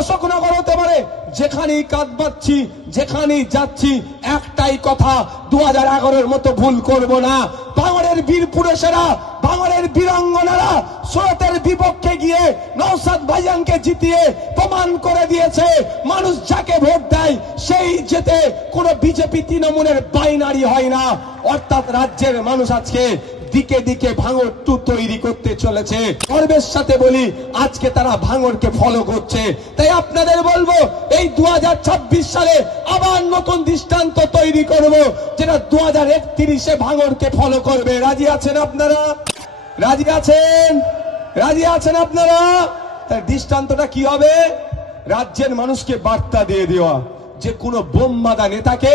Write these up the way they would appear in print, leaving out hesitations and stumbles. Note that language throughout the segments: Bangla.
অশোকনগর হতে পারে, যেখানেই কাঁধ বাঁধছি, যেখানেই যাচ্ছি, একটাই কথা, 2011-এর মতো ভুল করব না। ভাঙড়ের বীর পুরুষেরা, ভাঙড়ের বীরাঙ্গনারা সুরতের বিপক্ষে গিয়ে নওশাদ ভাইজানকে জিতিয়ে প্রমাণ করে দিয়েছে, মানুষ যাকে ভোট দেয় সেই জেতে, কোনো বিজেপি তৃণমূলের বাইনারি হয় না। অর্থাৎ রাজ্যের মানুষ আজকে দিকে দিকে ভাঙড় 2 তৈরি করতে চলেছে। গর্বের সাথে বলি, আজকে তারা ভাঙড়কে ফলো করছে। তাই আপনাদের বলবো, এই 2026 সালে আবার নতুন দৃষ্টান্ত তৈরি করব, যেটা 2031-এ ভাঙড়কে ফলো করবে। রাজি আছেন আপনারা? রাজি আছেন? রাজি আছেন আপনারা? তাই দৃষ্টান্তটা কি হবে? রাজ্যের মানুষকে বার্তা দিয়ে দেওয়া যে কোনো বোমবাদা নেতাকে,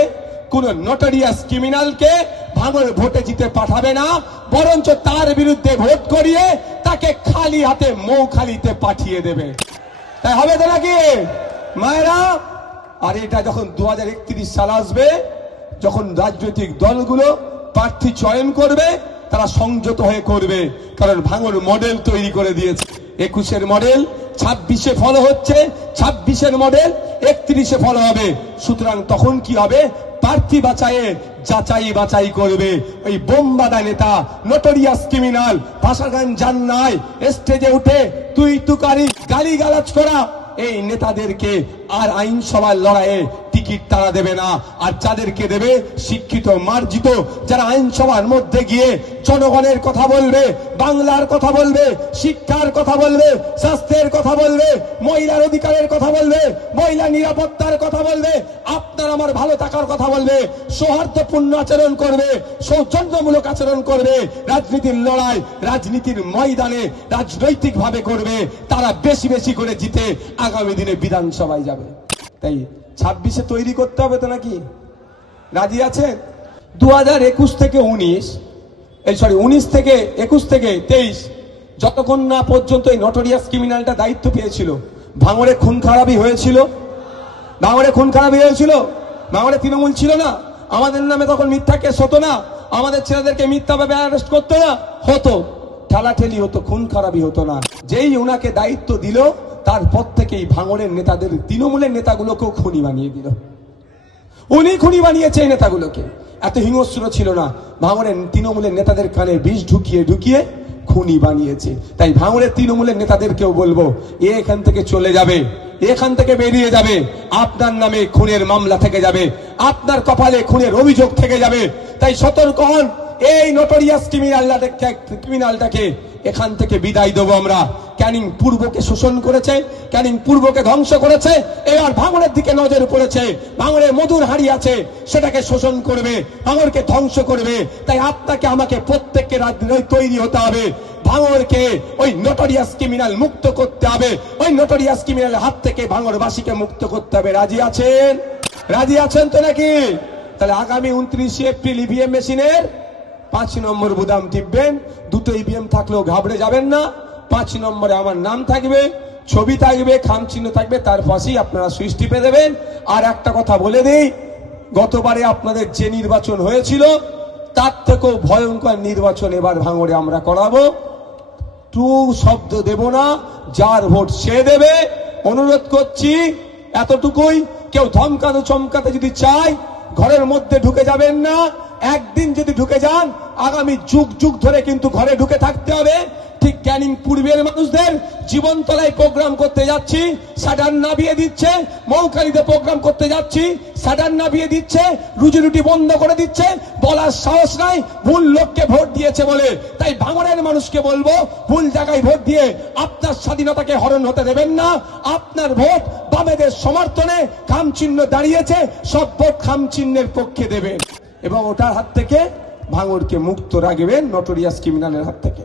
কোন নটোরিয়াস ক্রিমিনালকে ভাঙড় ভোটে জিতে পাঠাবে না, বরঞ্চ তার বিরুদ্ধে ভোট করিয়ে তাকে খালি হাতে মৌখালিতে পাঠিয়ে দেবে। তাই হবে তো নাকি মায়েরা? আর এটা যখন 2031 সাল আসবে, যখন রাজনৈতিক দলগুলো প্রার্থী চয়ন করবে, তারা সংযত হয়ে করবে, কারণ ভাঙড় মডেল তৈরি করে দিয়েছে। 21-এর মডেল 26-এ ফলো হচ্ছে, 26-এর মডেল 31-এ ফলো হবে। সুতরাং তখন কি হবে? প্রার্থী যাচাই বাছাই করবে। ওই বোমবাদা নেতা, নটোরিয়াস ক্রিমিনাল, ভাষা গান জান্নায় স্টেজে উঠে তুই তুকারি গালিগালাজ করা এই নেতাদেরকে আর আইনসভার লড়াইয়ে টিকিট তারা দেবে না। আর যাদেরকে দেবে, শিক্ষিত মার্জিত, যারা আইনসভার মধ্যে গিয়ে জনগণের কথা বলবে, বাংলার কথা বলবে, শিক্ষার কথা বলবে, স্বাস্থ্যের কথা বলবে, মহিলার অধিকারের কথা বলবে, মহিলা নিরাপত্তার কথা বলবে, আপনার আমার ভালো থাকার কথা বলবে, সৌহার্দ্যপূর্ণ আচরণ করবে, সৌজন্যমূলক আচরণ করবে, রাজনীতির লড়াই রাজনীতির ময়দানে রাজনৈতিক ভাবে করবে, তারা বেশি বেশি করে জিতে আগামী দিনে বিধানসভায় যাবে। তাই 26-এ তৈরি করতে হবে তো নাকি? রাজি আছে? 2021 থেকে 19, 19 থেকে 21 থেকে 23, যতক্ষণ না পর্যন্ত এই নটোরিয়াস ক্রিমিনালটা দায়িত্ব পেয়েছিল, ভাঙড়ে খুন খারাপি হয়েছিল। ভাঙড়ে খুন খারাপি হয়েছিল। ভাঙড়ে তৃণমূল ছিল না, আমাদের নামে তখন মিথ্যা কেস হতো না, আমাদের ছেলেদেরকে মিথ্যাভাবে অ্যারেস্ট করতো না, হতো ঠেলাঠেলি হতো, খুন খারাপি হতো না। যেই ওনাকে দায়িত্ব দিল, তারপর থেকেই ভাঙড়ের নেতাদের, তৃণমূলের নেতাগুলোকেও খুনি বানিয়ে দিল। উনি খুনি বানিয়েছে এই নেতাগুলোকে। এত হিংস্র ছিল না, ভাঙড়ের তৃণমূলের নেতাদের কানে বিষ ঢুকিয়ে ঢুকিয়ে খুনি বানিয়েছে। তাই ভাঙড়ের তৃণমূলের নেতাদেরকেও বলবো, এখান থেকে চলে যাবে, এখান থেকে বেরিয়ে যাবে, আপনার নামে খুনের মামলা থেকে যাবে, আপনার কপালে খুনের অভিযোগ থেকে যাবে। তাই সতর্ক হন, এই নটোরিয়াস ক্রিমিনালটাকে এখান থেকে বিদায় দেবো আমরা। ক্যানিং পূর্বকে শোষণ করেছে, ক্যানিং পূর্বকে ধ্বংস করেছে, এবার ভাঙড়ের দিকে নজর পড়েছে, ভাঙড়ের মধুর হাড়ি আছে, সেটাকে শোষণ করবে, ভাঙড়কে ধ্বংস করবে। তাই আপনাকে আমাকে প্রত্যেককে রাজনৈতিক তৈরি হতে হবে, ভাঙড়কে ওই নটোরিয়াস ক্রিমিনাল মুক্ত করতে হবে, ওই নটোরিয়াস ক্রিমিনালের হাত থেকে ভাঙড়বাসীকে মুক্ত করতে হবে। রাজি আছেন? রাজি আছেন তো নাকি? তাহলে আগামী 29 এপ্রিল ইভিএম মেশিনের 5 নম্বর বুদাম টিপবেন। 2টো ইভিএম থাকলেও ঘাবড়ে যাবেন না। 5 নম্বরে আমার নাম থাকবে, ছবি থাকবে, খামচিহ্ন থাকবে, তার পাশেই আপনারা সুইচ টিপে দেবেন। আর একটা কথা বলে দিই, গতবারে আপনাদের যে নির্বাচন হয়েছিল, তার থেকেও ভয়ঙ্কর নির্বাচন এবার ভাঙড়ে আমরা করাবো। টু শব্দ দেব না, যার ভোট সে দেবে। অনুরোধ করছি এতটুকুই, কেউ ধমকানো চমকাতে যদি চায়, ঘরের মধ্যে ঢুকে যাবেন না। একদিন যদি ঢুকে যান, আগামী যুগ যুগ ধরে কিন্তু ঘরে ঢুকে থাকতে হবে। ঠিক ক্যানিং পূর্বের মানুষদের জীবনতলায় প্রোগ্রাম করতে যাচ্ছি, স্যাডার নামিয়ে দিচ্ছে, মৌখালিতে প্রোগ্রাম করতে যাচ্ছি, স্যাডার নামিয়ে দিচ্ছে, রুজি রুটি বন্ধ করে দিচ্ছে, বলার সাহস নাই, ভুল লোককে ভোট দিয়েছে বলে। তাই ভাঙড়ের মানুষকে বলবো, ভুল জায়গায় ভোট দিয়ে আপনার স্বাধীনতাকে হরণ হতে দেবেন না। আপনার ভোট বামেদের সমর্থনে খামচিহ্ন দাঁড়িয়েছে, সব ভোট খামচিহ্নের পক্ষে দেবেন এবং ওটার হাত থেকে ভাঙড়কে মুক্ত রাখবেন, নটোরিয়াস ক্রিমিনালের হাত থেকে।